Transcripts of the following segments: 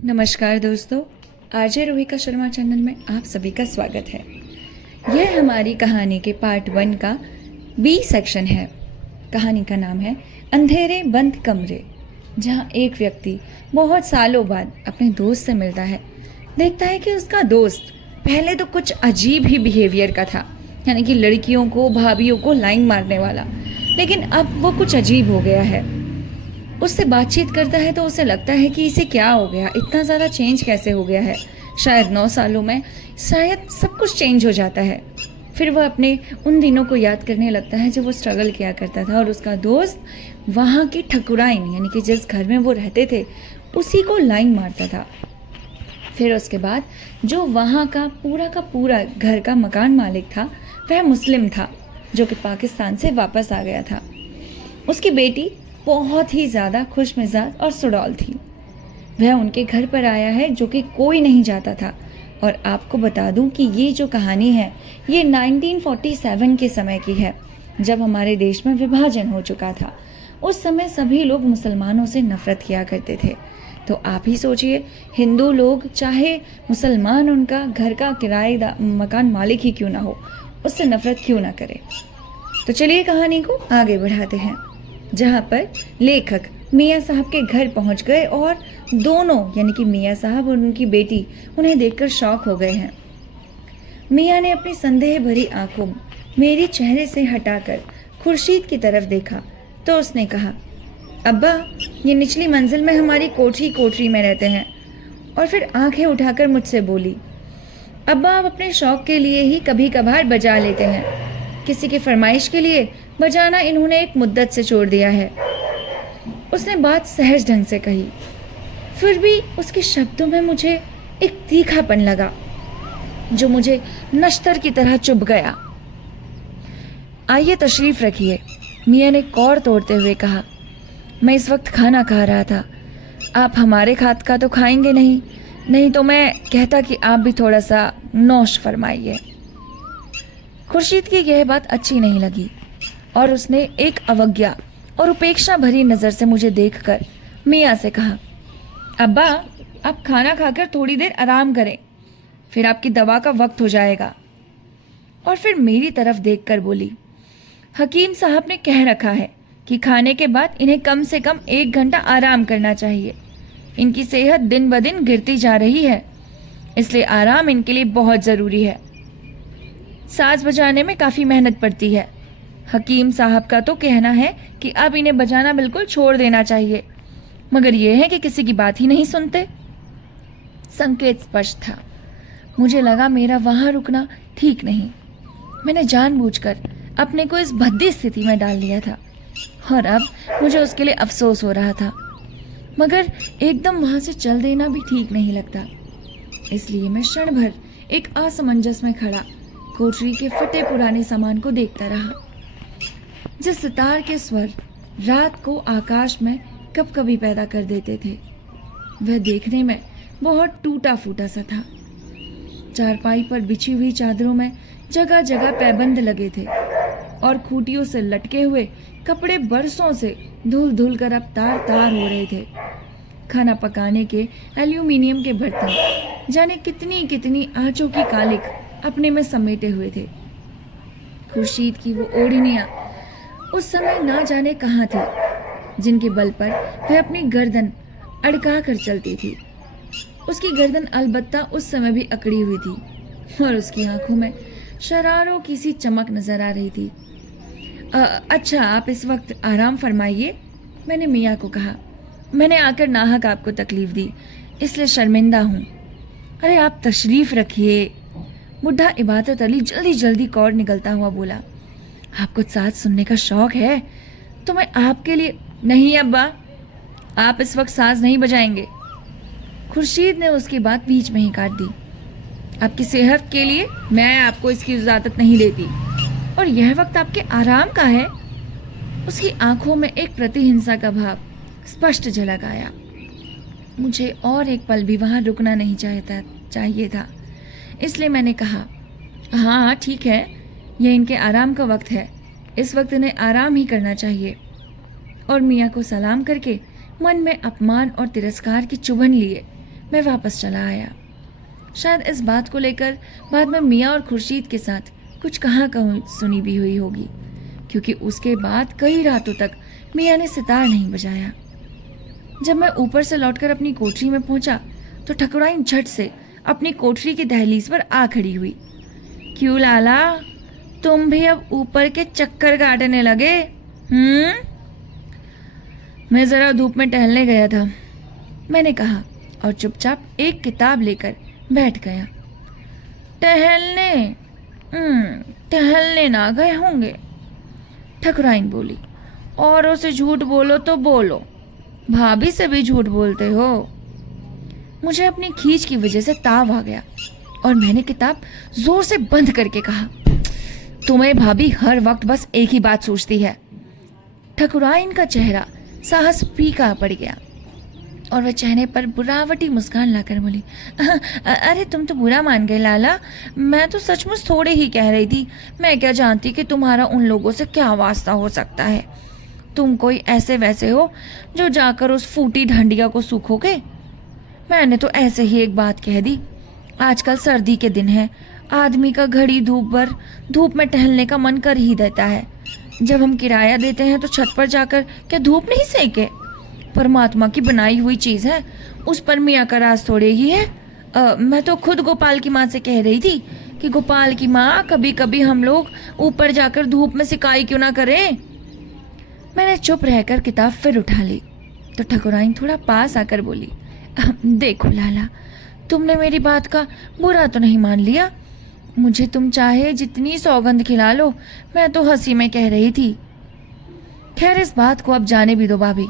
नमस्कार दोस्तों, RJ रोहिका Sharma channel में आप सभी का स्वागत है। यह हमारी कहानी के पार्ट 1 का बी सेक्शन है। कहानी का नाम है अंधेरे बंद कमरे, जहां एक व्यक्ति बहुत सालों बाद अपने दोस्त से मिलता है। देखता है कि उसका दोस्त पहले तो कुछ अजीब ही बिहेवियर का था, यानी कि लड़कियों को, भाभीयों को लाइन मारने वाला, लेकिन अब वो कुछ अजीब हो गया है। उससे बातचीत करता है तो उसे लगता है कि इसे क्या हो गया, इतना ज़्यादा चेंज कैसे हो गया है। शायद 9 सालों में शायद सब कुछ चेंज हो जाता है। फिर वह अपने उन दिनों को याद करने लगता है जब वो स्ट्रगल किया करता था और उसका दोस्त वहाँ की ठकुराइन, यानी कि जिस घर में वो रहते थे, उसी को लाइन मारता था। फिर उसके बाद जो वहाँ का पूरा घर का मकान मालिक था, वह मुस्लिम था जो कि पाकिस्तान से वापस आ गया था। उसकी बेटी बहुत ही ज़्यादा खुश मिजाज और सुडौल थी। वह उनके घर पर आया है जो कि कोई नहीं जाता था। और आपको बता दूं कि ये जो कहानी है ये 1947 के समय की है, जब हमारे देश में विभाजन हो चुका था। उस समय सभी लोग मुसलमानों से नफरत किया करते थे। तो आप ही सोचिए, हिंदू लोग चाहे मुसलमान उनका घर का किराएदार मकान मालिक ही क्यों ना हो, उससे नफरत क्यों ना करे। तो चलिए कहानी को आगे बढ़ाते हैं, जहाँ पर लेखक मियाँ साहब के घर पहुँच गए और दोनों, यानी कि मियाँ साहब और उनकी बेटी, उन्हें देखकर शॉक हो गए हैं। मियाँ ने अपनी संदेह भरी आंखों मेरी चेहरे से हटाकर खुर्शीद की तरफ देखा तो उसने कहा, अब्बा, ये निचली मंजिल में हमारी कोठरी में रहते हैं। और फिर आंखें उठाकर मुझसे बोली, अब्बा, आप अपने शौक के लिए ही कभी कभार बजा लेते हैं, किसी की फरमाइश के लिए बजाना इन्होंने एक मुद्दत से छोड़ दिया है। उसने बात सहज ढंग से कही, फिर भी उसके शब्दों में मुझे एक तीखापन लगा जो मुझे नश्तर की तरह चुभ गया। आइए तशरीफ रखिए, मियाँ ने कौर तोड़ते हुए कहा। मैं इस वक्त खाना खा रहा था, आप हमारे खात का तो खाएंगे नहीं तो मैं कहता कि आप भी थोड़ा सा नौश फरमाइए। खुर्शीद की यह बात अच्छी नहीं लगी और उसने एक अवज्ञा और उपेक्षा भरी नज़र से मुझे देखकर मियाँ से कहा, अब्बा, आप खाना खाकर थोड़ी देर आराम करें, फिर आपकी दवा का वक्त हो जाएगा। और फिर मेरी तरफ देखकर बोली, हकीम साहब ने कह रखा है कि खाने के बाद इन्हें कम से कम 1 घंटा आराम करना चाहिए। इनकी सेहत दिन ब दिन गिरती जा रही है, इसलिए आराम इनके लिए बहुत ज़रूरी है। साज बजाने में काफ़ी मेहनत पड़ती है। हकीम साहब का तो कहना है कि अब इन्हें बजाना बिल्कुल छोड़ देना चाहिए, मगर यह है कि किसी की बात ही नहीं सुनते। संकेत स्पष्ट था। मुझे लगा मेरा वहां रुकना ठीक नहीं। मैंने जानबूझकर अपने को इस भद्दी स्थिति में डाल लिया था और अब मुझे उसके लिए अफसोस हो रहा था, मगर एकदम वहां से चल देना भी ठीक नहीं लगता। इसलिए मैं क्षण भर एक असमंजस में खड़ा कोठरी के फटे पुराने सामान को देखता रहा। जिस सितार के स्वर रात को आकाश में कब कभी पैदा कर देते थे, वह देखने में बहुत टूटा फूटा सा था। चारपाई पर बिछी हुई चादरों में जगह जगह पैबंद लगे थे और खूंटियों से लटके हुए कपड़े बरसों से धुल धुल कर अब तार तार हो रहे थे। खाना पकाने के एल्यूमिनियम के बर्तन जाने कितनी कितनी आंचों की कालिक अपने में समेटे हुए थे। खुर्शीद की वो ओढ़नियाँ उस समय ना जाने कहाँ थी, जिनके बल पर वह अपनी गर्दन अड़का कर चलती थी। उसकी गर्दन अलबत्ता उस समय भी अकड़ी हुई थी और उसकी आंखों में शरारों की सी चमक नजर आ रही थी। अच्छा, आप इस वक्त आराम फरमाइए, मैंने मियाँ को कहा। मैंने आकर नाहक आपको तकलीफ दी, इसलिए शर्मिंदा हूँ। अरे आप तशरीफ रखिए, बुढ़ा इबादत अली जल्दी जल्दी कौर निकलता हुआ बोला। आपको साथ सुनने का शौक है तो मैं आपके लिए। नहीं अब्बा, आप इस वक्त साज नहीं बजाएंगे। खुर्शीद ने उसकी बात बीच में ही काट दी। आपकी सेहत के लिए मैं आपको इसकी इजाजत नहीं देती, और यह वक्त आपके आराम का है। उसकी आंखों में एक प्रतिहिंसा का भाव स्पष्ट झलक आया। मुझे और एक पल भी वहां रुकना नहीं चाहिए था, इसलिए मैंने कहा, हाँ ठीक है, यह इनके आराम का वक्त है, इस वक्त इन्हें आराम ही करना चाहिए। और मियाँ को सलाम करके मन में अपमान और तिरस्कार की चुभन लिए मैं वापस चला आया। शायद इस बात को लेकर बाद में मियाँ और खुर्शीद के साथ कुछ कहाँ कहूँ सुनी भी हुई होगी, क्योंकि उसके बाद कई रातों तक मियाँ ने सितार नहीं बजाया। जब मैं ऊपर से लौटकर अपनी कोठरी में पहुंचा तो ठकुराइन झट से अपनी कोठरी की दहलीज पर आ खड़ी हुई। क्यों लाला, तुम भी अब ऊपर के चक्कर काटने लगे? मैं जरा धूप में टहलने गया था, मैंने कहा और चुपचाप एक किताब लेकर बैठ गया। टहलने? टहलने ना गए होंगे, ठकुराइन बोली। औरों से झूठ बोलो तो बोलो, भाभी से भी झूठ बोलते हो। मुझे अपनी खींच की वजह से ताव आ गया और मैंने किताब जोर से बंद करके कहा, तुम्हें भाभी हर वक्त बस एक ही बात सोचती है। ठकुराइन का चेहरा साहस फीका पड़ गया और वह चेहरे पर बुरावटी मुस्कान लाकर बोली, अरे तुम तो बुरा मान गए लाला, मैं तो सचमुच थोड़े ही कह रही थी। मैं क्या जानती कि तुम्हारा उन लोगों से क्या वास्ता हो सकता है। तुम कोई ऐसे वैसे हो जो जाकर उस फूटी ढंडिया को सूखोगे। मैंने तो ऐसे ही एक बात कह दी। आजकल सर्दी के दिन है, आदमी का घड़ी धूप भर धूप में टहलने का मन कर ही देता है। जब हम किराया देते हैं तो छत पर जाकर क्या धूप नहीं सेके? परमात्मा की बनाई हुई चीज है, उस पर मियाँ का राज थोड़े ही है। मैं तो खुद गोपाल की माँ से कह रही थी कि गोपाल की माँ, कभी कभी हम लोग ऊपर जाकर धूप में सिकाई क्यों ना करें। मैंने चुप रहकर किताब फिर उठा ली तो ठकुराइन थोड़ा पास आकर बोली, देखो लाला, तुमने मेरी बात का बुरा तो नहीं मान लिया। मुझे तुम चाहे जितनी सौगंध खिला लो, मैं तो हंसी में कह रही थी। खैर इस बात को अब जाने भी दो भाभी,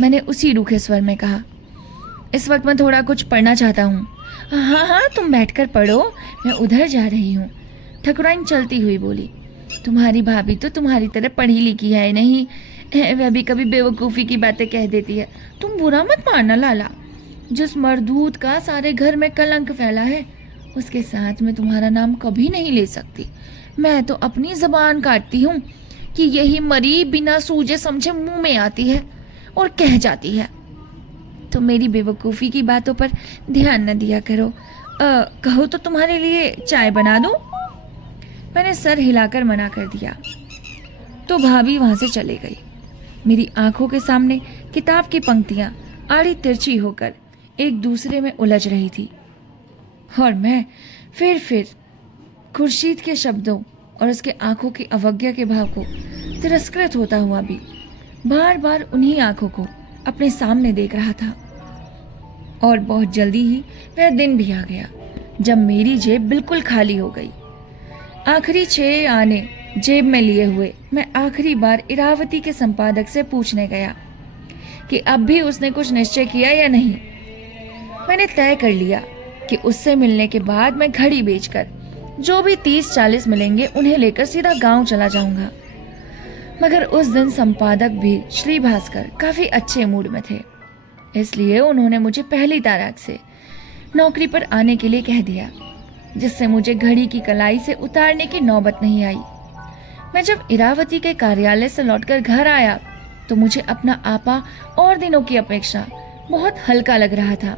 मैंने उसी रूखे स्वर में कहा। इस वक्त मैं थोड़ा कुछ पढ़ना चाहता हूँ। हाँ हाँ, तुम बैठकर पढ़ो, मैं उधर जा रही हूँ, ठकुराइन चलती हुई बोली। तुम्हारी भाभी तो तुम्हारी तरह पढ़ी लिखी है नहीं, वह भी कभी बेवकूफ़ी की बातें कह देती है। तुम बुरा मत मानना लाला, जिस मरदूत का सारे घर में कलंक फैला है उसके साथ में तुम्हारा नाम कभी नहीं ले सकती। मैं तो अपनी जबान काटती हूँ कि यही मरी बिना सूझे समझे मुंह में आती है और कह जाती है। तो मेरी बेवकूफ़ी की बातों पर ध्यान न दिया करो। कहो तो तुम्हारे लिए चाय बना दूँ? मैंने सर हिलाकर मना कर दिया तो भाभी वहां से चले गई। मेरी आंखों के सामने किताब की पंक्तियां आड़ी तिरछी होकर एक दूसरे में उलझ रही थी और मैं फिर खुर्शीद के शब्दों और उसके आंखों की अवज्ञा के भाव को तिरस्कृत होता हुआ भी बार बार उन्हीं आंखों को अपने सामने देख रहा था। और बहुत जल्दी ही वह दिन भी आ गया जब मेरी जेब बिल्कुल खाली हो गई। आखिरी 6 आने जेब में लिए हुए मैं आखिरी बार इरावती के संपादक से पूछने गया कि अब भी उसने कुछ निश्चय किया या नहीं। मैंने तय कर लिया कि उससे मिलने के बाद मैं घड़ी बेचकर जो भी 30-40 मिलेंगे उन्हें लेकर सीधा गांव चला जाऊंगा। मगर उस दिन संपादक भी श्री भास्कर काफी अच्छे मूड में थे, इसलिए उन्होंने मुझे पहली तारीख से नौकरी पर आने के लिए कह दिया, जिससे मुझे घड़ी की कलाई से उतारने की नौबत नहीं आई। मैं जब इरावती के कार्यालय से लौटकर घर आया तो मुझे अपना आपा और दिनों की अपेक्षा बहुत हल्का लग रहा था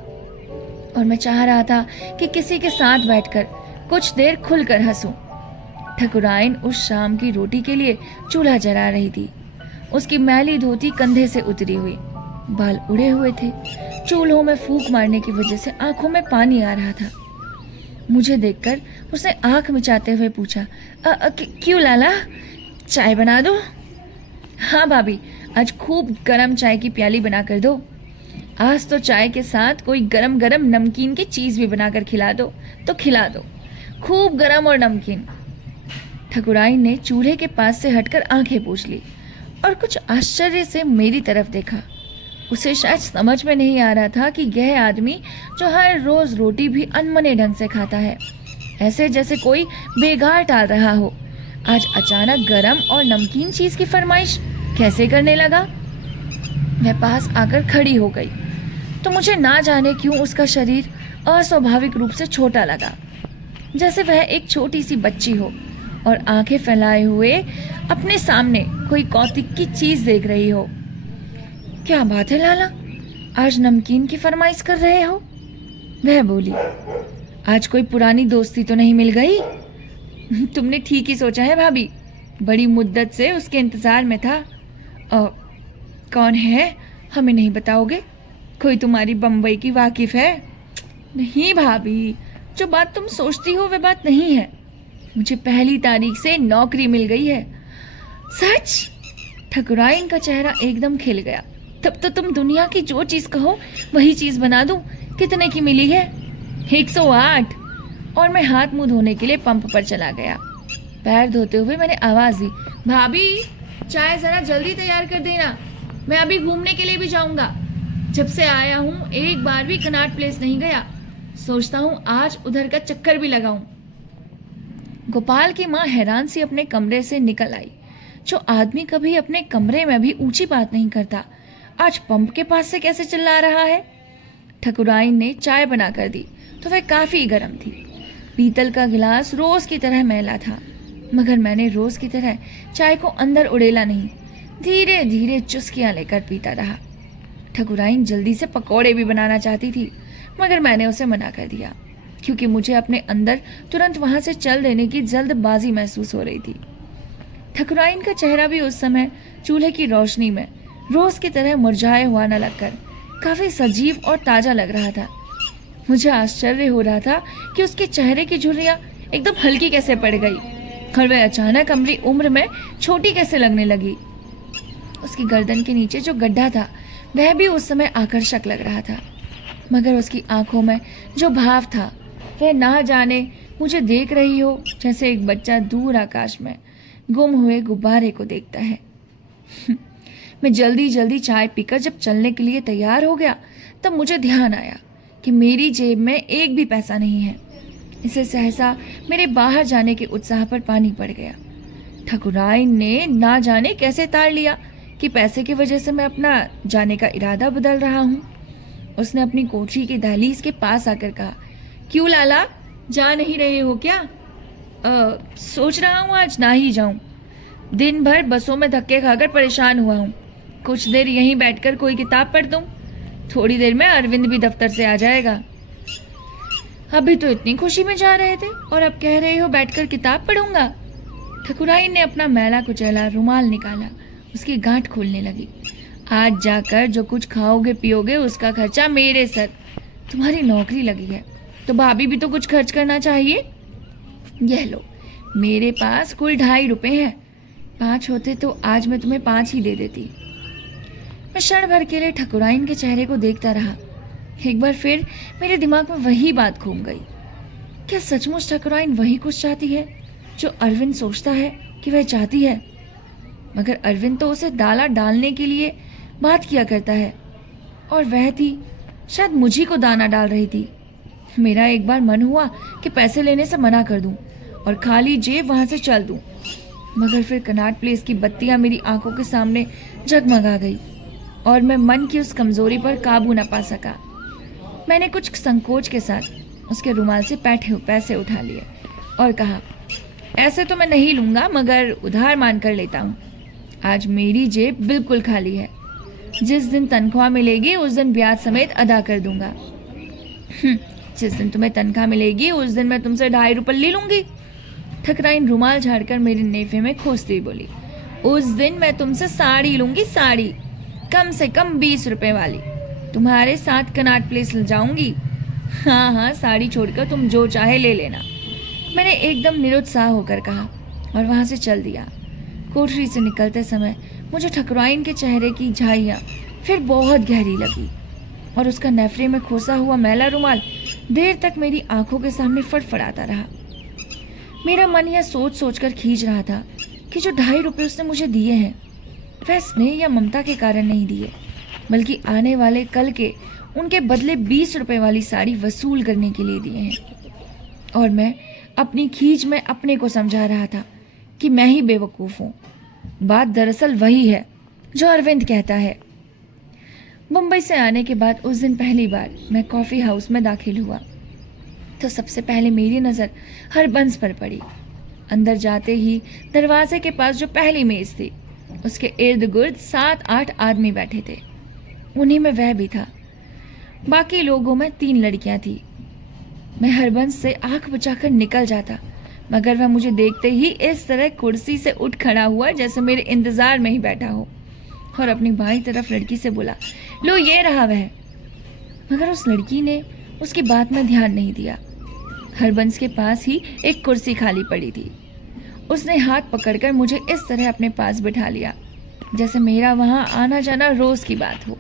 और मैं चाह रहा था कि किसी के साथ बैठकर कुछ देर खुलकर हंसूं। ठकुराइन उस शाम की रोटी के लिए चूल्हा जला रही थी। उसकी मैली धोती कंधे से उतरी हुई, बाल उड़े हुए थे। चूल्हों में फूंक मारने की वजह से आंखों में पानी आ रहा था। मुझे देखकर उसने आंख मिचाते हुए पूछा, क्यों लाला, चाय बना दो? हाँ भाभी, आज खूब गरम चाय की प्याली बना कर दो। आज तो चाय के साथ कोई गरम गरम नमकीन की चीज भी बनाकर खिला दो तो खिला दो, खूब गरम और नमकीन। ठकुराइन ने चूल्हे के पास से हटकर आंखें पोंछ ली और कुछ आश्चर्य से मेरी तरफ देखा। उसे शायद समझ में नहीं आ रहा था कि यह आदमी जो हर रोज रोटी भी अनमने ढंग से खाता है, ऐसे जैसे कोई बेगार टाल रहा हो, आज अचानक गरम और नमकीन चीज की फरमाइश कैसे करने लगा। वह पास आकर खड़ी हो गई तो मुझे ना जाने क्यों उसका शरीर अस्वाभाविक रूप से छोटा लगा, जैसे वह एक छोटी सी बच्ची हो और आंखें फैलाए हुए अपने सामने कोई कौतुक की चीज देख रही हो। क्या बात है लाला, आज नमकीन की फरमाइश कर रहे हो? वह बोली, आज कोई पुरानी दोस्ती तो नहीं मिल गई? तुमने ठीक ही सोचा है भाभी, बड़ी मुद्दत से उसके इंतजार में था। कौन है, हमें नहीं बताओगे? कोई तुम्हारी बम्बई की वाकिफ है? नहीं भाभी, जो बात तुम सोचती हो वह बात नहीं है। मुझे पहली तारीख से नौकरी मिल गई है। सच? ठकुराइन का चेहरा एकदम खिल गया। तब तो तुम दुनिया की जो चीज कहो वही चीज बना दूं। कितने की मिली है? 108। और मैं हाथ मुंह धोने के लिए पंप पर चला गया। पैर धोते हुए मैंने आवाज दी, भाभी चाय जरा जल्दी तैयार कर देना, मैं अभी घूमने के लिए भी जाऊंगा। जब से आया हूँ एक बार भी कनॉट प्लेस नहीं गया। सोचता हूँ आज उधर का चक्कर भी लगाऊं। गोपाल की माँ हैरान सी अपने कमरे से निकल आई। जो आदमी कभी अपने कमरे में भी ऊंची बात नहीं करता, आज पंप के पास से कैसे चिल्ला रहा है? ठकुराइन ने चाय बना कर दी तो वह काफी गर्म थी। पीतल का गिलास रोज की तरह मैला था, मगर मैंने रोज की तरह चाय को अंदर उड़ेला नहीं, धीरे धीरे चुस्कियां लेकर पीता रहा। ठकुराइन जल्दी से पकौड़े भी बनाना चाहती थी, मगर मैंने उसे मना कर दिया, क्योंकि मुझे अपने अंदर तुरंत वहां से चल देने की जल्दबाजी महसूस हो रही थी। ठकुराइन का चेहरा भी उस समय चूल्हे की रोशनी में रोज की तरह मुरझाया हुआ न लगकर काफी सजीव और ताजा लग रहा था। मुझे आश्चर्य हो रहा था कि उसके चेहरे की झुर्रियां एकदम हल्की कैसे पड़ गई और वह अचानक अपनी उम्र में छोटी कैसे लगने लगी। उसकी गर्दन के नीचे जो गड्ढा था वह भी उस समय आकर्षक लग रहा था, मगर उसकी आंखों में जो भाव था वह ना जाने मुझे देख रही हो जैसे एक बच्चा दूर आकाश में गुम हुए गुब्बारे को देखता है। मैं जल्दी जल्दी चाय पीकर जब चलने के लिए तैयार हो गया तब मुझे ध्यान आया कि मेरी जेब में एक भी पैसा नहीं है। इसे सहसा मेरे बाहर जाने के उत्साह पर पानी पड़ गया। ठकुराइन ने ना जाने कैसे ताड़ लिया कि पैसे की वजह से मैं अपना जाने का इरादा बदल रहा हूँ। उसने अपनी कोठरी की दहलीज के पास आकर कहा, क्यों लाला, जा नहीं रहे हो क्या? सोच रहा हूँ आज ना ही जाऊं। दिन भर बसों में धक्के खाकर परेशान हुआ हूँ। कुछ देर यहीं बैठकर कोई किताब पढ़ दूं। थोड़ी देर में अरविंद भी दफ्तर से आ जाएगा। अभी तो इतनी खुशी में जा रहे थे और अब कह रहे हो बैठकर किताब पढ़ूंगा। ठकुराइन ने अपना मैला कुचैला रुमाल निकाला, उसकी गांठ खोलने लगी। आज जाकर जो कुछ खाओगे पियोगे उसका खर्चा मेरे सर। तुम्हारी नौकरी लगी है तो भाभी भी तो कुछ खर्च करना चाहिए। यह लो, मेरे पास कुल 2.5 रुपए हैं। 5 होते तो आज मैं तुम्हें 5 ही दे देती। मैं क्षण भर के लिए ठकुराइन के चेहरे को देखता रहा। एक बार फिर मेरे दिमाग में वही बात घूम गई। क्या सचमुच ठकुराइन वही कुछ चाहती है जो अरविंद सोचता है कि वह चाहती है? मगर अरविंद तो उसे दाला डालने के लिए बात किया करता है और वह थी शायद मुझी को दाना डाल रही थी। मेरा एक बार मन हुआ कि पैसे लेने से मना कर दूं और खाली जेब वहां से चल दूं, मगर फिर कनॉट प्लेस की बत्तियां मेरी आंखों के सामने जगमगा गई और मैं मन की उस कमजोरी पर काबू न पा सका। मैंने कुछ संकोच के साथ उसके रुमाल से पैसे उठा लिए और कहा, ऐसे तो मैं नहीं लूंगा मगर उधार मान कर लेता हूँ। आज मेरी जेब बिल्कुल खाली है। जिस दिन तनख्वाह मिलेगी उस दिन ब्याज समेत अदा कर दूंगा। जिस दिन तुम्हें तनख्वाह मिलेगी उस दिन मैं तुमसे 2.5 रुपए ले लूंगी। ठकुराइन रुमाल झाड़कर मेरे नेफे में खोसती बोली, उस दिन मैं तुमसे साड़ी लूंगी, साड़ी, कम से कम 20 रुपए वाली। तुम्हारे साथ कनॉट प्लेस जाऊंगी। हाँ हाँ, साड़ी छोड़कर तुम जो चाहे ले लेना। मैंने एकदम निरुत्साह होकर कहा और वहां से चल दिया। कोठरी से निकलते समय मुझे ठकुराइन के चेहरे की झाइयाँ फिर बहुत गहरी लगी और उसका नेफरे में खोसा हुआ मैला रुमाल देर तक मेरी आंखों के सामने फड़फड़ाता रहा। मेरा मन यह सोच सोच कर खींच रहा था कि जो 2.5 रुपए उसने मुझे दिए हैं वह स्नेह या ममता के कारण नहीं दिए, बल्कि आने वाले कल के उनके बदले 20 रुपए वाली साड़ी वसूल करने के लिए दिए हैं। और मैं अपनी खींच में अपने को समझा रहा था कि मैं ही बेवकूफ़ हूँ। बात दरअसल वही है जो अरविंद कहता है। मुंबई से आने के बाद उस दिन पहली बार मैं कॉफ़ी हाउस में दाखिल हुआ तो सबसे पहले मेरी नज़र हरबंस पर पड़ी। अंदर जाते ही दरवाजे के पास जो पहली मेज़ थी उसके इर्द गिर्द 7-8 आदमी बैठे थे। उन्हीं में वह भी था। बाकी लोगों में 3 लड़कियां थी मैं हरबंस से आंख बचाकर निकल जाता, मगर वह मुझे देखते ही इस तरह कुर्सी से उठ खड़ा हुआ जैसे मेरे इंतजार में ही बैठा हो, और अपनी बाईं तरफ लड़की से बोला, लो ये रहा वह। मगर उस लड़की ने उसकी बात में ध्यान नहीं दिया। हरबंस के पास ही एक कुर्सी खाली पड़ी थी। उसने हाथ पकड़कर मुझे इस तरह अपने पास बिठा लिया जैसे मेरा वहां आना जाना रोज की बात हो,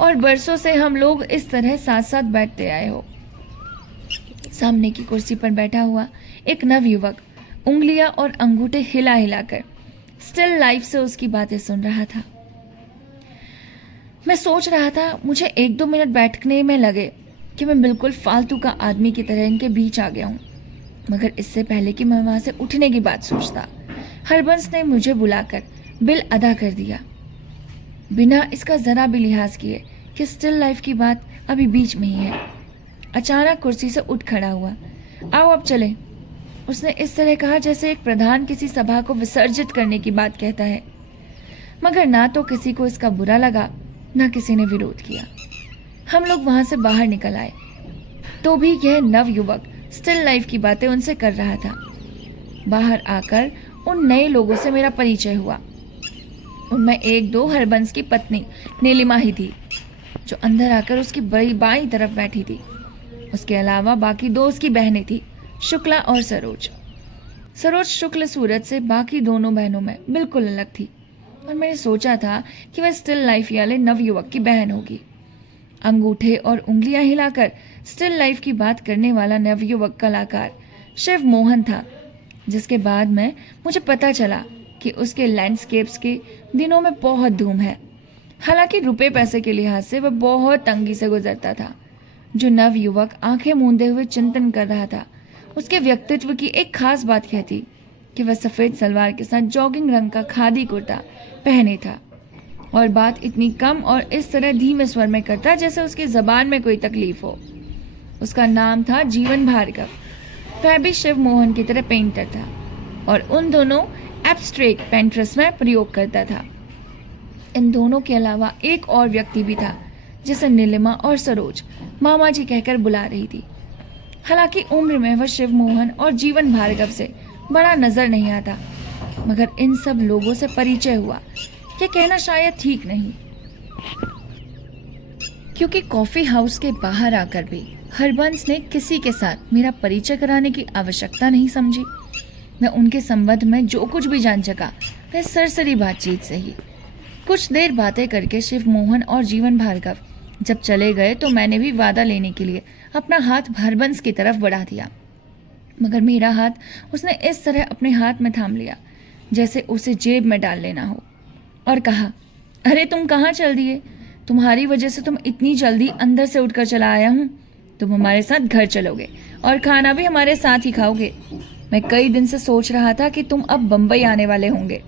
और बरसों से हम लोग इस तरह साथ साथ बैठते आए हो। सामने की कुर्सी पर बैठा हुआ एक नवयुवक उंगलियां और अंगूठे हिला हिलाकर स्टिल लाइफ से उसकी बातें सुन रहा था। मैं सोच रहा था मुझे 1-2 मिनट बैठने में लगे कि मैं बिल्कुल फालतू का आदमी की तरह इनके बीच आ गया हूँ, मगर इससे पहले कि मैं वहां से उठने की बात सोचता, हरबंस ने मुझे बुलाकर बिल अदा कर दिया, बिना इसका जरा भी लिहाज किए कि स्टिल लाइफ की बात अभी बीच में ही है। अचानक कुर्सी से उठ खड़ा हुआ। आओ अब चले, उसने इस तरह कहा जैसे एक प्रधान किसी सभा को विसर्जित करने की बात कहता है। मगर ना तो किसी को इसका बुरा लगा, ना किसी ने विरोध किया। हम लोग वहां से बाहर निकल आए तो भी यह नवयुवक स्टिल लाइफ की बातें उनसे कर रहा था। बाहर आकर उन नए लोगों से मेरा परिचय हुआ। उनमें 1-2 हरबंस की पत्नी नीलिमा ही थी, जो अंदर आकर उसकी बड़ी बाईं तरफ बैठी थी। उसके अलावा बाकी 2 उसकी बहनें थी, शुक्ला और सरोज। सरोज शुक्ल सूरत से बाकी दोनों बहनों में बिल्कुल अलग थी, और मैंने सोचा था कि वह स्टिल लाइफ वाले नवयुवक की बहन होगी। अंगूठे और उंगलियां हिलाकर स्टिल लाइफ की बात करने वाला नवयुवक कलाकार शिव मोहन था, जिसके बाद में मुझे पता चला कि उसके लैंडस्केप्स के दिनों में बहुत धूम है। हालांकि रुपए पैसे के लिहाज से वह बहुत तंगी से गुजरता था। जो नवयुवक आंखें मूंदे हुए चिंतन कर रहा था, उसके व्यक्तित्व की एक खास बात यह थी कि वह सफ़ेद सलवार के साथ जॉगिंग रंग का खादी कुर्ता पहने था, और बात इतनी कम और इस तरह धीमे स्वर में करता जैसे उसकी जबान में कोई तकलीफ हो। उसका नाम था जीवन भार्गव। वह भी शिव मोहन की तरह पेंटर था, और उन दोनों एब्स्ट्रैक्ट पेंट्रेस में प्रयोग करता था। इन दोनों के अलावा एक और व्यक्ति भी था, जिसे नीलिमा और सरोज मामा जी कहकर बुला रही थी। हालांकि उम्र में वह शिव मोहन और जीवन भार्गव से बड़ा नजर नहीं आता, मगर इन सब लोगों से परिचय हुआ, यह कहना शायद ठीक नहीं, क्योंकि कॉफी हाउस के बाहर आकर भी हरबंस ने किसी के साथ मेरा परिचय कराने की आवश्यकता नहीं समझी। मैं उनके संबंध में जो कुछ भी जान सका वह सरसरी बातचीत से ही। कुछ देर बातें करके शिव मोहन और जीवन भार्गव जब चले गए तो मैंने भी वादा लेने के लिए अपना हाथ हरबंस की तरफ बढ़ा दिया, मगर मेरा हाथ उसने इस तरह अपने हाथ में थाम लिया जैसे उसे जेब में डाल लेना हो, और कहा, अरे तुम कहाँ चल दिए? तुम्हारी वजह से तुम इतनी जल्दी अंदर से उठकर चला आया हूँ। तुम हमारे साथ घर चलोगे और खाना भी हमारे साथ ही खाओगे। मैं कई दिन से सोच रहा था कि तुम अब बम्बई आने वाले होंगे।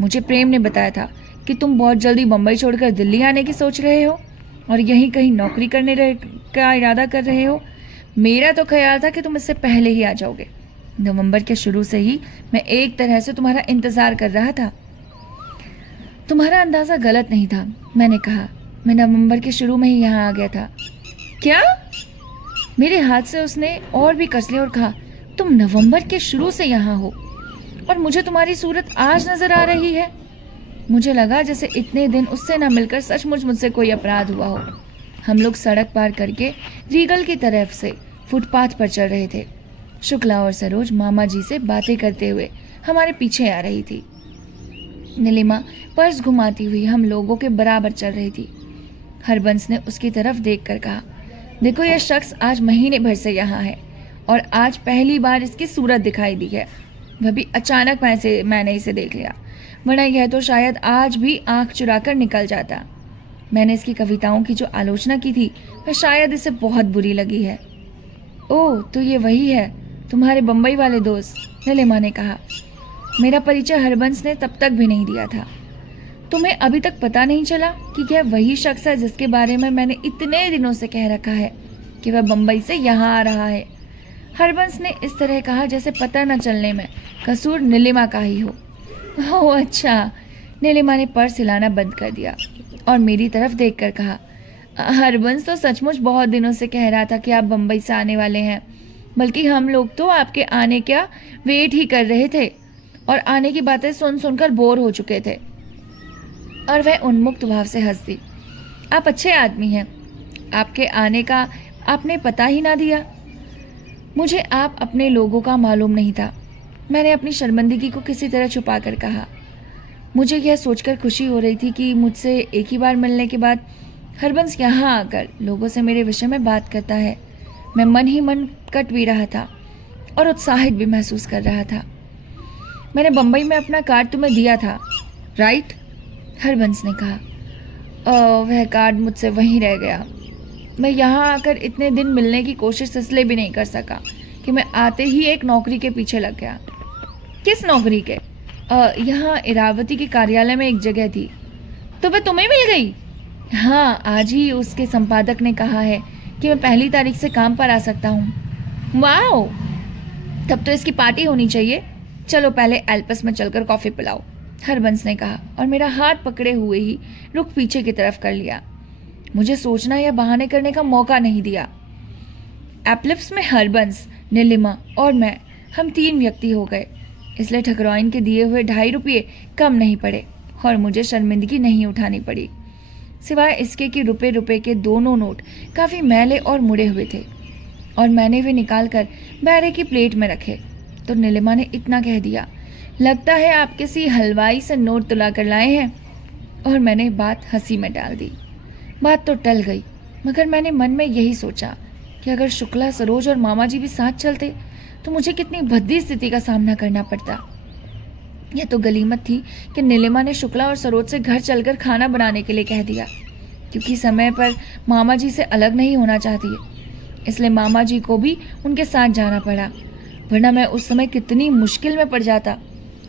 मुझे प्रेम ने बताया था कि तुम बहुत जल्दी बम्बई छोड़कर दिल्ली आने की सोच रहे हो और यहीं कहीं नौकरी करने का इरादा कर रहे हो। मेरा तो ख्याल था कि तुम इससे पहले ही आ जाओगे। नवंबर के शुरू से ही मैं एक तरह से तुम्हारा इंतजार कर रहा था। तुम्हारा अंदाजा गलत नहीं था, मैंने कहा। मैं नवंबर के शुरू में ही यहाँ आ गया था। क्या? मेरे हाथ से उसने और भी कस लिया और कहा, तुम नवंबर के शुरू से यहाँ हो और मुझे तुम्हारी सूरत आज नजर आ रही है। मुझे लगा जैसे इतने दिन उससे न मिलकर सचमुच मुझसे कोई अपराध हुआ हो। हम लोग सड़क पार करके रीगल की तरफ से फुटपाथ पर चल रहे थे। शुक्ला और सरोज मामा जी से बातें करते हुए हमारे पीछे आ रही थी। नीलिमा पर्स घुमाती हुई हम लोगों के बराबर चल रही थी। हरबंस ने उसकी तरफ देखकर कहा, देखो यह शख्स आज महीने भर से यहाँ है और आज पहली बार इसकी सूरत दिखाई दी है। वह भी अचानक मैंने इसे देख लिया, वरना यह तो शायद आज भी आंख चुराकर निकल जाता। मैंने इसकी कविताओं की जो आलोचना की थी वह शायद इसे बहुत बुरी लगी है। ओह, तो ये वही है तुम्हारे बम्बई वाले दोस्त, नीलिमा ने कहा। मेरा परिचय हरबंस ने तब तक भी नहीं दिया था। तुम्हें अभी तक पता नहीं चला कि यह वही शख्स है जिसके बारे में मैंने इतने दिनों से कह रखा है कि वह बम्बई से यहाँ आ रहा है। हरबंस ने इस तरह कहा जैसे पता न चलने में कसूर नीलिमा का ही हो। ओह अच्छा। नीलिमा ने पर्स हिलाना बंद कर दिया और मेरी तरफ देखकर कहा, हरबंस तो सचमुच बहुत दिनों से कह रहा था कि आप बम्बई से आने वाले हैं, बल्कि हम लोग तो आपके आने का वेट ही कर रहे थे और आने की बातें सुन सुनकर बोर हो चुके थे। और वह उन्मुक्त भाव से हंस दी। आप अच्छे आदमी हैं, आपके आने का आपने पता ही ना दिया। मुझे आप अपने लोगों का मालूम नहीं था। मैंने अपनी शर्मिंदगी को किसी तरह छुपा कर कहा। मुझे यह सोचकर खुशी हो रही थी कि मुझसे एक ही बार मिलने के बाद हरबंस यहाँ आकर लोगों से मेरे विषय में बात करता है। मैं मन ही मन कट भी रहा था और उत्साहित भी महसूस कर रहा था। मैंने बम्बई में अपना कार्ड तुम्हें दिया था, राइट? हरबंस ने कहा। वह कार्ड मुझसे वहीं रह गया। मैं यहाँ आकर इतने दिन मिलने की कोशिश इसलिए भी नहीं कर सका कि मैं आते ही एक नौकरी के पीछे लग गया। किस नौकरी के? यहाँ इरावती के कार्यालय में एक जगह थी। तो वह तुम्हें मिल गई? हाँ, आज ही उसके संपादक ने कहा है कि मैं 1 तारीख से काम पर आ सकता हूँ। वाओ, तब तो इसकी पार्टी होनी चाहिए। चलो पहले एल्पस में चलकर कॉफ़ी पिलाओ, हरबंस ने कहा और मेरा हाथ पकड़े हुए ही रुख पीछे की तरफ कर लिया। मुझे सोचना या बहाने करने का मौका नहीं दिया। एप्लिप्स में हरबंस, नीलिमा और मैं, हम 3 व्यक्ति हो गए। इसलिए ठकुराइन के दिए हुए 2.5 रुपये कम नहीं पड़े और मुझे शर्मिंदगी नहीं उठानी पड़ी, सिवाय इसके कि रुपए के दोनों नोट काफ़ी मैले और मुड़े हुए थे और मैंने वे निकाल कर बैरे की प्लेट में रखे तो नीलिमा ने इतना कह दिया, लगता है आप किसी हलवाई से नोट तुला कर लाए हैं। और मैंने बात हंसी में डाल दी। बात तो टल गई, मगर मैंने मन में यही सोचा कि अगर शुक्ला, सरोज और मामा जी भी साथ चलते तो मुझे कितनी भद्दी स्थिति का सामना करना पड़ता। यह तो गलीमत थी कि नीलिमा ने शुक्ला और सरोज से घर चलकर खाना बनाने के लिए कह दिया, क्योंकि समय पर मामा जी से अलग नहीं होना चाहती है। इसलिए मामा जी को भी उनके साथ जाना पड़ा, वरना मैं उस समय कितनी मुश्किल में पड़ जाता।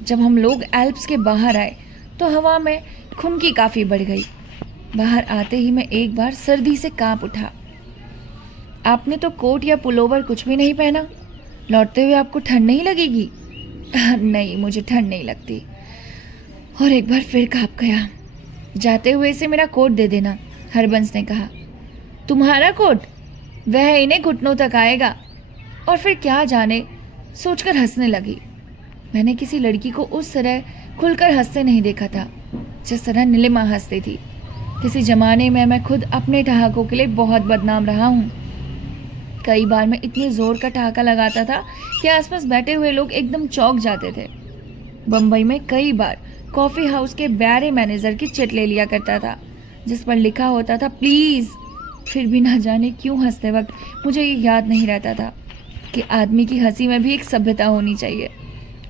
जब हम लोग एल्प्स के बाहर आए तो हवा में खुनकी काफ़ी बढ़ गई। बाहर आते ही मैं एक बार सर्दी से कांप उठा। आपने तो कोट या पुलोवर कुछ भी नहीं पहना, लौटते हुए आपको ठंड नहीं लगेगी? नहीं, मुझे ठंड नहीं लगती। और एक बार फिर कांप गया। जाते हुए इसे मेरा कोट दे देना, हरबंस ने कहा। तुम्हारा कोट? वह इन्हें घुटनों तक आएगा। और फिर क्या जाने, सोचकर हंसने लगी। मैंने किसी लड़की को उस तरह खुलकर हंसते नहीं देखा था जिस तरह नीलिमा हंसती थी। किसी जमाने में मैं खुद अपने ठहाकों के लिए बहुत बदनाम रहा हूँ। कई बार मैं इतनी जोर का ठहाका लगाता था कि आसपास बैठे हुए लोग एकदम चौंक जाते थे। बम्बई में कई बार कॉफ़ी हाउस के बैरे मैनेजर की चिट ले लिया करता था जिस पर लिखा होता था प्लीज़। फिर भी ना जाने क्यों हंसते वक्त मुझे ये याद नहीं रहता था कि आदमी की हंसी में भी एक सभ्यता होनी चाहिए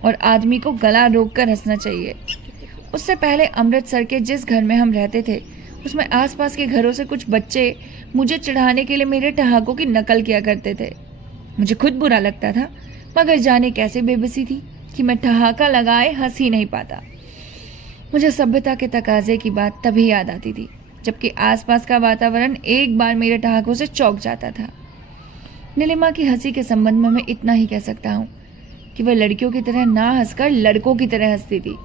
और आदमी को गला रोक कर हंसना चाहिए। उससे पहले अमृतसर के जिस घर में हम रहते थे उसमें आसपास के घरों से कुछ बच्चे मुझे चिढ़ाने के लिए मेरे ठहाकों की नकल किया करते थे। मुझे खुद बुरा लगता था, मगर जाने कैसे बेबसी थी कि मैं ठहाका लगाए हंस ही नहीं पाता। मुझे सभ्यता के तकाजे की बात तभी याद आती थी जबकि आसपास का वातावरण एक बार मेरे ठहाकों से चौंक जाता था। नीलिमा की हंसी के संबंध में मैं इतना ही कह सकता हूँ कि वह लड़कियों की तरह ना हंसकर लड़कों की तरह हंसती थी।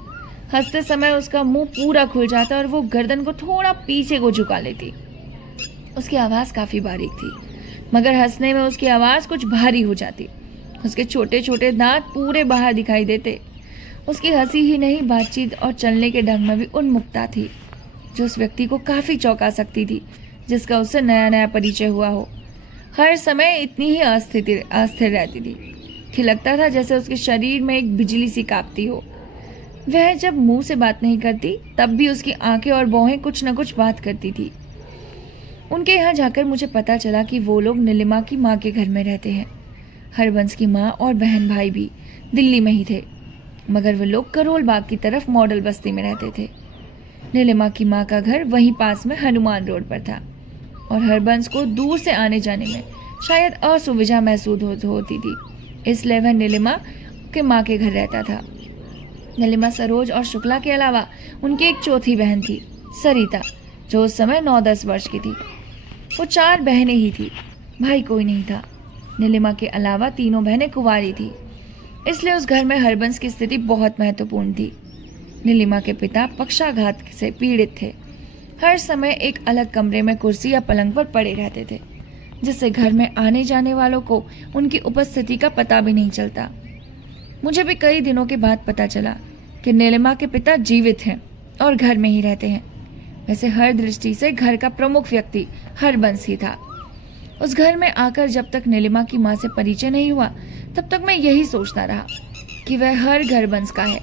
हंसते समय उसका मुंह पूरा खुल जाता और वो गर्दन को थोड़ा पीछे को झुका लेती। उसकी आवाज़ काफ़ी बारीक थी, मगर हंसने में उसकी आवाज़ कुछ भारी हो जाती। उसके छोटे छोटे दांत पूरे बाहर दिखाई देते। उसकी हंसी ही नहीं, बातचीत और चलने के ढंग में भी उन्मुक्ता थी जो उस व्यक्ति को काफ़ी चौंका सकती थी जिसका उससे नया नया परिचय हुआ हो। हर समय इतनी ही अस्थिर रहती थी कि लगता था जैसे उसके शरीर में एक बिजली सी कांपती हो। वह जब मुंह से बात नहीं करती तब भी उसकी आंखें और भौहें कुछ न कुछ बात करती थी। उनके यहाँ जाकर मुझे पता चला कि वो लोग नीलिमा की माँ के घर में रहते हैं। हरबंस की माँ और बहन भाई भी दिल्ली में ही थे, मगर वे लोग करोल बाग की तरफ मॉडल बस्ती में रहते थे। नीलिमा की माँ का घर वहीं पास में हनुमान रोड पर था और हरबंस को दूर से आने जाने में शायद असुविधा महसूस होती थी, इसलिए वह नीलिमा के माँ के घर रहता था। नीलिमा, सरोज और शुक्ला के अलावा उनकी एक चौथी बहन थी, सरिता, जो उस समय 9-10 वर्ष की थी। वो 4 बहनें ही थी, भाई कोई नहीं था। नीलिमा के अलावा तीनों बहनें कुंवारी थी, इसलिए उस घर में हरबंस की स्थिति बहुत महत्वपूर्ण थी। नीलिमा के पिता पक्षाघात से पीड़ित थे हर समय एक अलग कमरे में कुर्सी या पलंग पर पड़े रहते थे, जिससे घर में आने जाने वालों को उनकी उपस्थिति का पता भी नहीं चलता। मुझे भी कई दिनों के बाद पता चला कि नीलिमा के पिता जीवित हैं और घर में ही रहते हैं। वैसे हर दृष्टि से घर का प्रमुख व्यक्ति हरबंस ही था। उस घर में आकर जब तक नीलिमा की माँ से परिचय नहीं हुआ, तब तक मैं यही सोचता रहा कि वह हर हरबंस का है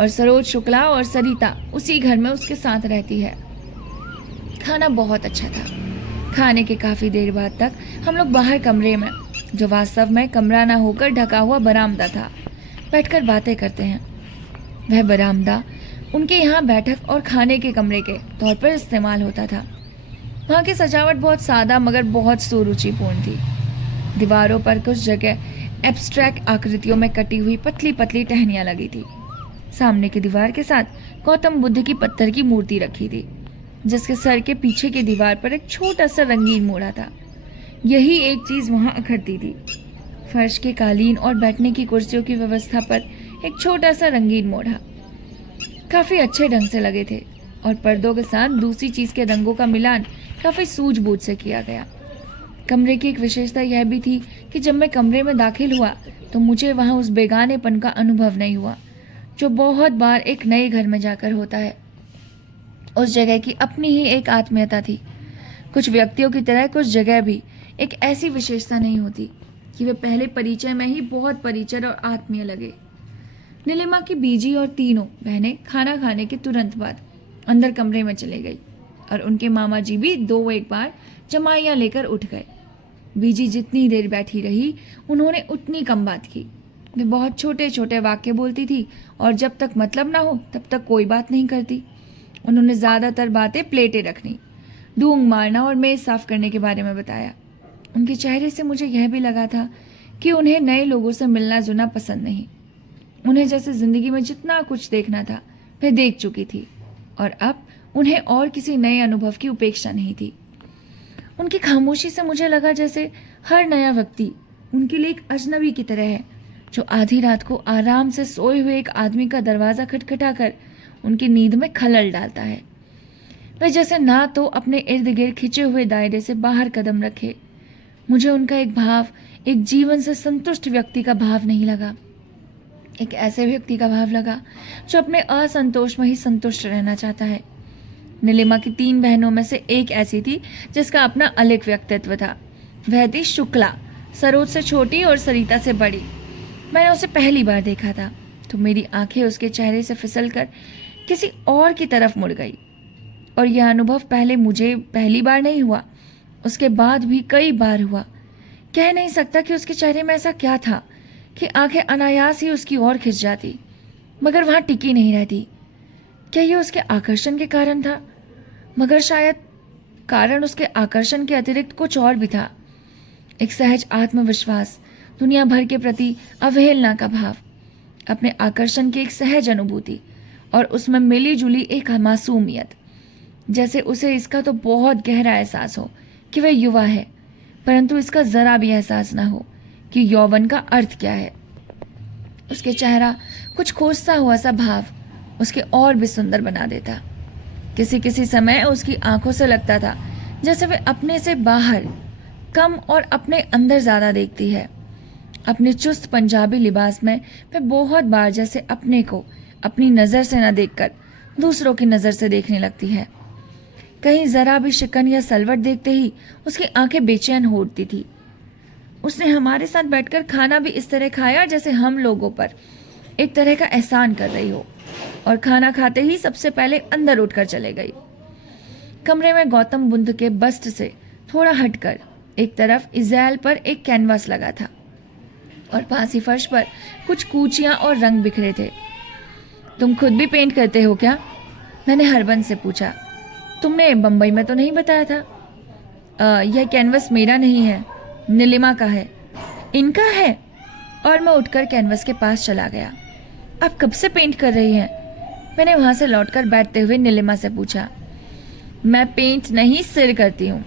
और सरोज शुक्ला और सरिता उसी घर में उसके साथ रहती है। खाना बहुत अच्छा था। खाने के काफी देर बाद तक हम लोग बाहर कमरे में, जो वास्तव में कमरा न होकर ढका हुआ बरामदा था, बैठकर बातें करते हैं। वह बरामदा उनके यहाँ बैठक और खाने के कमरे के तौर पर इस्तेमाल होता था। वहाँ की सजावट बहुत सादा मगर बहुत सुरुचिपूर्ण थी। दीवारों पर कुछ जगह एब्स्ट्रैक्ट आकृतियों में कटी हुई पतली पतली टहनियाँ लगी थी। सामने की दीवार के साथ गौतम बुद्ध की पत्थर की मूर्ति रखी थी, जिसके सर के पीछे की दीवार पर एक छोटा सा रंगीन मोड़ा था। यही एक चीज वहां अखरती थी। फर्श के कालीन और बैठने की कुर्सियों की व्यवस्था पर एक छोटा सा रंगीन मोड़ा काफी अच्छे ढंग से लगे थे और पर्दों के साथ दूसरी चीज के रंगों का मिलान काफी सूझबूझ से किया गया। कमरे की एक विशेषता यह भी थी कि जब मैं कमरे में दाखिल हुआ तो मुझे वहां उस बेगानेपन का अनुभव नहीं हुआ जो बहुत बार एक नए घर में जाकर होता है। उस जगह की अपनी ही एक आत्मीयता थी। कुछ व्यक्तियों की तरह कुछ जगह भी एक ऐसी विशेषता नहीं होती कि वे पहले परिचय में ही बहुत परिचित और आत्मीय लगे। नीलिमा की बीजी और तीनों बहनें खाना खाने के तुरंत बाद अंदर कमरे में चले गई और उनके मामा जी भी दो एक बार जमाइयाँ लेकर उठ गए। बीजी जितनी देर बैठी रही उन्होंने उतनी कम बात की। वे बहुत छोटे छोटे वाक्य बोलती थी और जब तक मतलब ना हो तब तक कोई बात नहीं करती। उन्होंने ज़्यादातर बातें प्लेटें रखनी, डूंग मारना और मेज़ साफ करने के बारे में बताया। उनके चेहरे से मुझे यह भी लगा था कि उन्हें नए लोगों से मिलना जुलना पसंद नहीं। उन्हें जैसे ज़िंदगी में जितना कुछ देखना था वह देख चुकी थी और अब उन्हें और किसी नए अनुभव की उपेक्षा नहीं थी। उनकी खामोशी से मुझे लगा जैसे हर नया व्यक्ति उनके लिए एक अजनबी की तरह है, जो आधी रात को आराम से सोए हुए एक आदमी का दरवाज़ा खटखटाकर उनकी नींद में खलल डालता है। वह जैसे ना तो अपने इर्द गिर्द खिंचे हुए दायरे से बाहर कदम रखे। मुझे उनका एक भाव, एक जीवन से संतुष्ट व्यक्ति का भाव नहीं लगा। एक ऐसे व्यक्ति का भाव लगा जो अपने असंतोष में ही संतुष्ट रहना चाहता है। नीलिमा की 3 बहनों में से एक ऐसी थी जिसका अपना अलग व्यक्तित्व था। वह थी शुक्ला, सरोज से छोटी और सरिता से बड़ी। मैंने उसे पहली बार देखा था तो मेरी आंखें उसके चेहरे से फिसलकर किसी और की तरफ मुड़ गई और यह अनुभव पहले मुझे पहली बार नहीं हुआ, उसके बाद भी कई बार हुआ। कह नहीं सकता कि उसके चेहरे में ऐसा क्या था कि आंखें अनायास ही उसकी ओर खिंच जाती मगर वहां टिकी नहीं रहती। क्या यह उसके आकर्षण के कारण था? मगर शायद कारण उसके आकर्षण के अतिरिक्त कुछ और भी था। एक सहज आत्मविश्वास, दुनिया भर के प्रति अवहेलना का भाव, अपने आकर्षण की एक सहज अनुभूति और उसमें मिली जुली एक मासूमियत, जैसे उसे इसका तो बहुत गहरा एहसास हो कि वह युवा है, परंतु इसका जरा भी एहसास ना हो कि यौवन का अर्थ क्या है। उसके चेहरा कुछ खोजता हुआ सा भाव उसके और भी सुंदर बना देता। किसी किसी समय उसकी आंखों से लगता था जैसे वह अपने से बाहर कम और अपने अंदर ज्यादा देखती है। अपने चुस्त पंजाबी लिबास में वह बहुत बार जैसे अपने को अपनी नज़र से न देखकर दूसरों की नज़र से देखने लगती है। कहीं जरा भी शिकन या सलवट देखते ही उसकी आंखें बेचैन हो उठती थी। उसने हमारे साथ बैठकर खाना भी इस तरह खाया जैसे हम लोगों पर एक तरह का एहसान कर रही हो और खाना खाते ही सबसे पहले अंदर उठकर चले गई। कमरे में गौतम बुद्ध के बस्ट से थोड़ा हटकर एक तरफ इज़ैल पर एक कैनवास लगा था और पास ही फर्श पर कुछ कूचियां और रंग बिखरे थे। तुम खुद भी पेंट करते हो क्या? मैंने हरबंस से पूछा। तुमने बम्बई में तो नहीं बताया था। यह कैनवस मेरा नहीं है, नीलिमा का है। इनका है? और मैं उठकर कैनवस के पास चला गया। आप कब से पेंट कर रही हैं? मैंने वहाँ से लौटकर बैठते हुए नीलिमा से पूछा। मैं पेंट नहीं, सिर करती हूँ।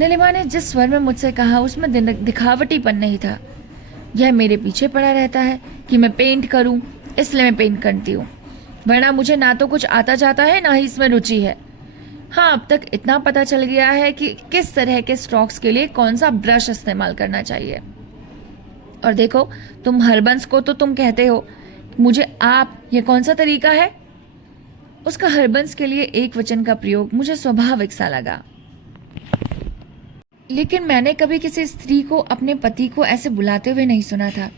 नीलिमा ने जिस स्वर में मुझसे कहा उसमें दिखावटीपन नहीं था। यह मेरे पीछे पड़ा रहता है कि मैं पेंट करूँ, इसलिए मैं पेंट करती हूँ, वरना मुझे ना तो कुछ आता जाता है ना ही इसमें रुचि है। हाँ, अब तक इतना पता चल गया है कि किस तरह के स्ट्रोक्स के लिए कौन सा ब्रश इस्तेमाल करना चाहिए। और देखो, तुम हरबंस को तो तुम कहते हो, मुझे आप, ये कौन सा तरीका है? उसका हरबंस के लिए एक वचन का प्रयोग मुझे स्वाभाविक सा लगा, लेकिन मैंने कभी किसी स्त्री को अपने पति को ऐसे बुलाते हुए नहीं सुना था।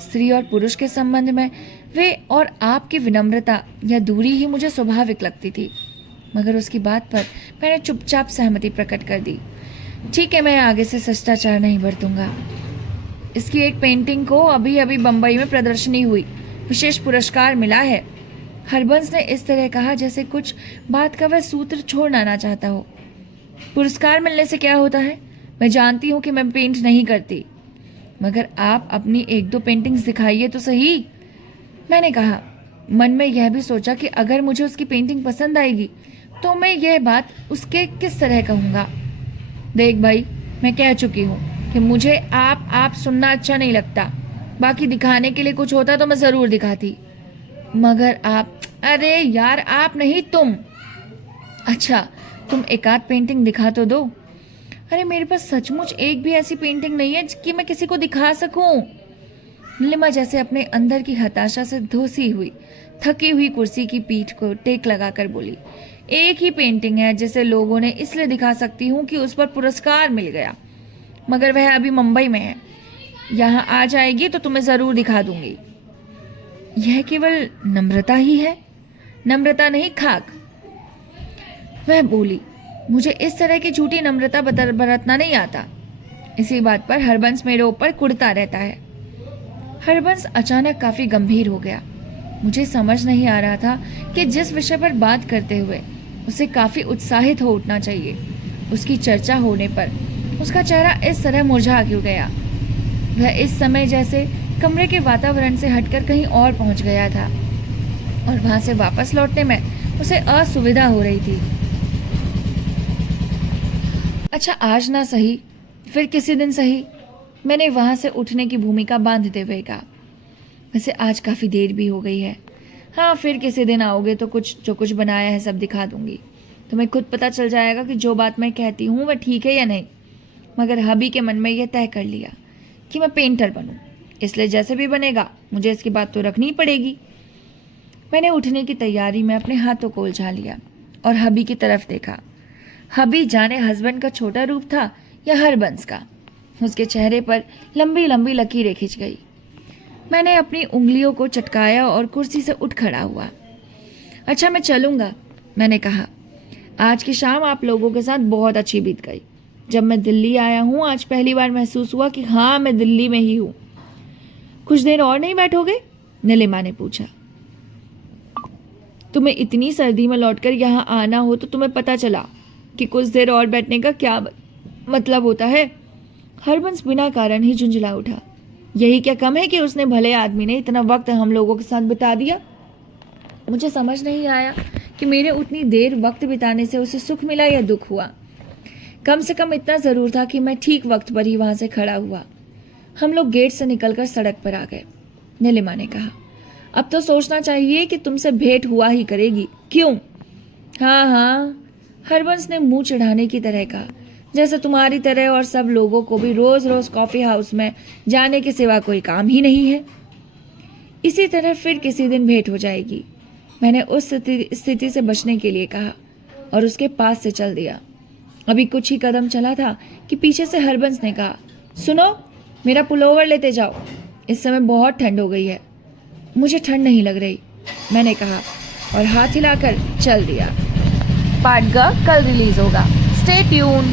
स्त्री और पुरुष के संबंध में वे और आपकी विनम्रता या दूरी ही मुझे स्वाभाविक लगती थी, मगर उसकी बात पर मैंने चुपचाप सहमति प्रकट कर दी। ठीक है, मैं आगे से शिष्टाचार नहीं बरतूंगा। इसकी एक पेंटिंग को अभी अभी बंबई में प्रदर्शनी हुई, विशेष पुरस्कार मिला है। हरबंस ने इस तरह कहा जैसे कुछ बात का वह सूत्र छोड़ना ना चाहता हो। पुरस्कार मिलने से क्या होता है? मैं जानती हूँ कि मैं पेंट नहीं करती, मगर आप अपनी एक दो पेंटिंग्स दिखाइए तो सही। मैंने कहा, मन में यह भी सोचा कि अगर मुझे उसकी पेंटिंग पसंद आएगी तो मैं यह बात उसके किस तरह कहूँगा। देख भाई, मैं कह चुकी हूँ कि मुझे आप सुनना अच्छा नहीं लगता। बाकी दिखाने के लिए कुछ होता तो मैं ज़रूर दिखाती, मगर आप, अरे यार आप नहीं, तुम। अच्छा, तुम एक आध पेंटिंग दिखा तो दो। अरे मेरे पास सचमुच एक भी ऐसी पेंटिंग नहीं है कि मैं किसी को दिखा सकूं। नीलिमा जैसे अपने अंदर की हताशा से धोसी हुई, थकी हुई कुर्सी की पीठ को टेक लगाकर बोली, एक ही पेंटिंग है जिसे लोगों ने इसलिए दिखा सकती हूँ कि उस पर पुरस्कार मिल गया, मगर वह अभी मुंबई में है। यहाँ आ जाएगी तो तुम्हें जरूर दिखा दूंगी। यह केवल नम्रता ही है, नम्रता नहीं, खाक। वह बोली, मुझे इस तरह की झूठी नम्रता बरतना नहीं आता। इसी बात पर हरबंस मेरे ऊपर कुड़ता रहता है। हरबंस अचानक काफी गंभीर हो गया। मुझे समझ नहीं आ रहा था कि जिस विषय पर बात करते हुए उसे काफी उत्साहित हो उठना चाहिए, उसकी चर्चा होने पर उसका चेहरा इस तरह मुरझा क्यों गया। वह इस समय जैसे कमरे के वातावरण से हटकर कहीं और पहुंच गया था और वहां से वापस लौटने में उसे असुविधा हो रही थी। अच्छा, आज ना सही, फिर किसी दिन सही, मैंने वहां से उठने की भूमिका बांधते हुए कहा। वैसे आज काफ़ी देर भी हो गई है। हाँ, फिर किसी दिन आओगे तो जो कुछ बनाया है सब दिखा दूंगी। तुम्हें खुद पता चल जाएगा कि जो बात मैं कहती हूँ वह ठीक है या नहीं। मगर हबी के मन में यह तय कर लिया कि मैं पेंटर बनूं, इसलिए जैसे भी बनेगा मुझे इसकी बात तो रखनी ही पड़ेगी। मैंने उठने की तैयारी में अपने हाथों को उलझा लिया और हबी की तरफ देखा। हबी जाने हस्बैंड का छोटा रूप था या हरबंस का। उसके चेहरे पर लंबी लंबी लकीरें खिंच गई। मैंने अपनी उंगलियों को चटकाया और कुर्सी से उठ खड़ा हुआ। अच्छा, मैं चलूंगा, मैंने कहा। आज की शाम आप लोगों के साथ बहुत अच्छी बीत गई। जब मैं दिल्ली आया हूँ आज पहली बार महसूस हुआ कि हाँ, मैं दिल्ली में ही हूँ। कुछ देर और नहीं बैठोगे? नीलिमा ने पूछा। तुम्हें इतनी सर्दी में लौटकर यहाँ आना हो तो तुम्हें पता चला कि कुछ देर और बैठने का क्या मतलब होता है। हरबंस बिना कारण ही झुंझला उठा। यही क्या कम है कि उसने भले आदमी ने इतना वक्त हम लोगों के साथ बिता दिया। मुझे समझ नहीं आया कि मेरे उतनी देर वक्त बिताने से उसे सुख मिला या दुख हुआ। कम से कम इतना ज़रूर था कि मैं ठीक वक्त पर ही वहाँ से खड़ा हुआ। हम लोग गेट से निकलकर सड़क पर आ गए। नीलिमा ने कहा, अब तो सोचना चाहिए कि तुमसे भेंट हुआ ही करेगी, क्यों? हाँ हाँ, हरबंस ने मुंह चिढ़ाने की तरह कहा, जैसे तुम्हारी तरह और सब लोगों को भी रोज रोज कॉफी हाउस में जाने के सिवा कोई काम ही नहीं है। इसी तरह फिर किसी दिन भेंट हो जाएगी, मैंने उस स्थिति से बचने के लिए कहा और उसके पास से चल दिया। अभी कुछ ही कदम चला था कि पीछे से हरबंस ने कहा, सुनो, मेरा पुलोवर लेते जाओ, इस समय बहुत ठंड हो गई है। मुझे ठंड नहीं लग रही, मैंने कहा और हाथ हिलाकर चल दिया। पार्ट ग कल रिलीज होगा। Stay tune.